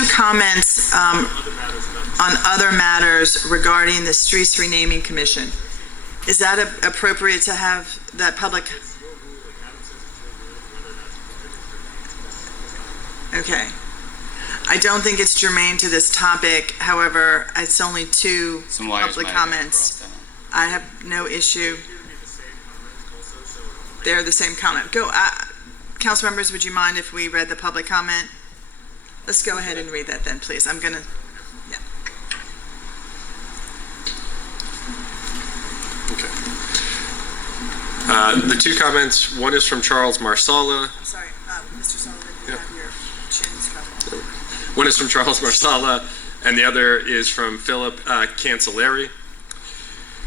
two comments on other matters regarding the Streets Renaming Commission. Is that appropriate to have that public? Okay. I don't think it's germane to this topic. However, it's only two public comments. I have no issue. They're the same comment. Go, council members, would you mind if we read the public comment? Let's go ahead and read that then, please. I'm going to, yeah. Okay. The two comments, one is from Charles Marsala. I'm sorry, Mr. Sullivan, you have your chin's covered. One is from Charles Marsala, and the other is from Philip Cancelleri.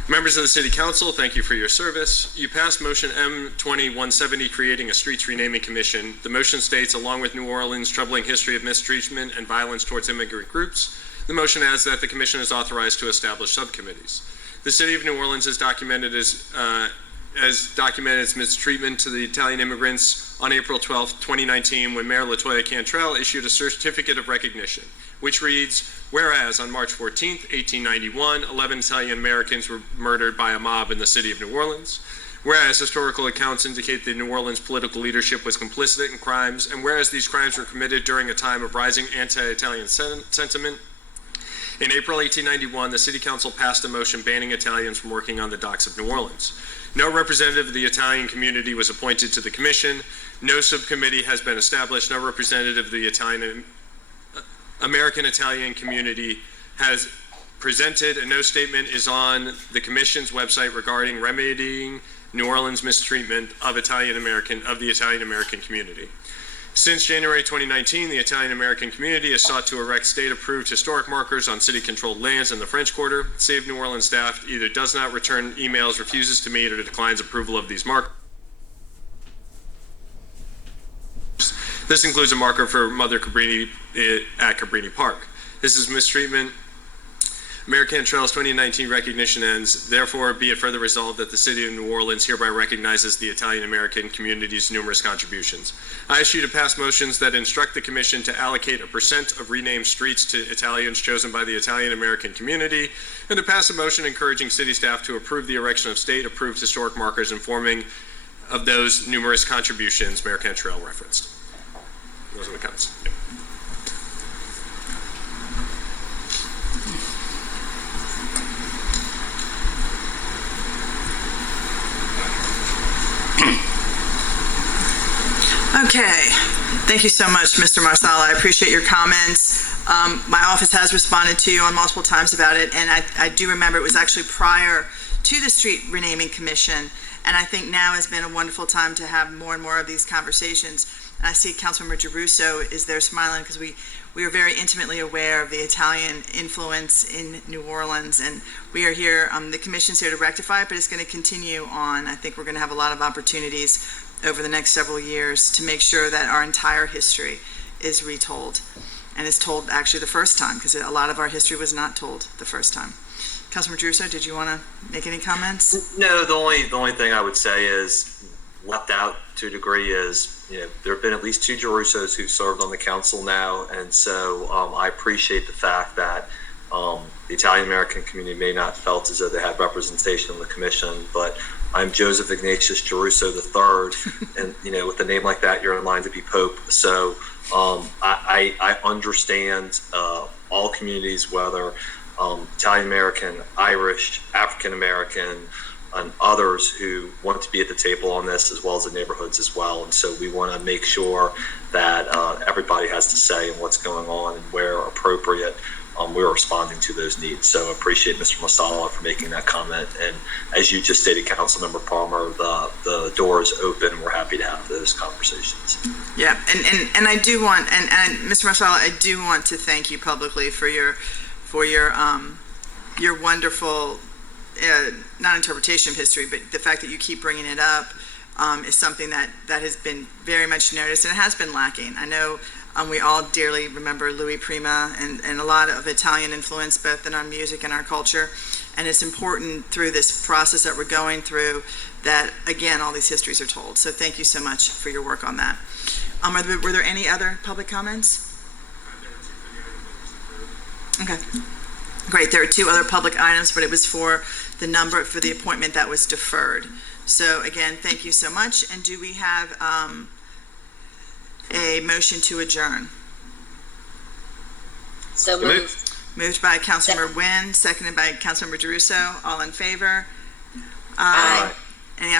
Members of the City Council, thank you for your service. You passed motion M-20-170 creating a Streets Renaming Commission. The motion states, along with New Orleans' troubling history of mistreatment and violence towards immigrant groups, the motion adds that the commission is authorized to establish subcommittees. The City of New Orleans has documented its mistreatment to the Italian immigrants on April 12, 2019, when Mayor LaToya Cantrell issued a certificate of recognition, which reads, whereas on March 14, 1891, 11 Italian Americans were murdered by a mob in the city of New Orleans. Whereas historical accounts indicate that New Orleans political leadership was complicit in crimes, and whereas these crimes were committed during a time of rising anti-Italian sentiment, in April 1891, the City Council passed a motion banning Italians from working on the docks of New Orleans. No representative of the Italian community was appointed to the commission. No subcommittee has been established. No representative of the American Italian community has presented, and no statement is on the commission's website regarding remedying New Orleans mistreatment of the Italian American community. Since January 2019, the Italian American community has sought to erect state-approved historic markers on city-controlled lands in the French Quarter. The City of New Orleans staff either does not return emails, refuses to meet, or declines approval of these markers. This includes a marker for Mother Cabrini at Cabrini Park. This is mistreatment. Mayor Cantrell's 2019 recognition ends. Therefore, be it further resolved that the City of New Orleans hereby recognizes the Italian American community's numerous contributions. I ask you to pass motions that instruct the Commission to allocate a % of renamed streets to Italians chosen by the Italian American community, and to pass a motion encouraging city staff to approve the erection of state-approved historic markers informing of those numerous contributions Mayor Cantrell referenced. Those are the comments. Yep. Okay, thank you so much, Mr. Marsala. I appreciate your comments. My office has responded to you on multiple times about it, and I do remember it was actually prior to the Street Renaming Commission, and I think now has been a wonderful time to have more and more of these conversations. And I see Councilmember Giarrusso is there smiling because we are very intimately aware of the Italian influence in New Orleans, and we are here, the commission's here to rectify it, but it's going to continue on. I think we're going to have a lot of opportunities over the next several years to make sure that our entire history is retold, and is told actually the first time, because a lot of our history was not told the first time. Councilmember Giarrusso, did you want to make any comments? No, the only thing I would say is, left out to a degree is, there have been at least two Giarrussos who served on the council now, and so I appreciate the fact that the Italian American community may not felt as though they had representation in the commission, but I'm Joseph Ignatius Giarrusso III, and with a name like that, you're in line to be Pope. So I understand all communities, whether Italian American, Irish, African American, and others who want to be at the table on this, as well as the neighborhoods as well. And so we want to make sure that everybody has to say in what's going on and where appropriate. We're responding to those needs. So appreciate Mr. Marsala for making that comment. And as you just stated, Councilmember Palmer, the door is open. We're happy to have those conversations. Yeah, and I do want, and Mr. Marsala, I do want to thank you publicly for your wonderful, not interpretation of history, but the fact that you keep bringing it up is something that has been very much noticed, and it has been lacking. I know we all dearly remember Louis Prima and a lot of Italian influence both in our music and our culture, and it's important through this process that we're going through that, again, all these histories are told. So thank you so much for your work on that. Were there any other public comments? Okay. Great. There are two other public items, but it was for the number for the appointment that was deferred. So again, thank you so much. And do we have a motion to adjourn? So moved. Moved by Councilmember Nguyen, seconded by Councilmember DeRusso. All in favor? Aye. Any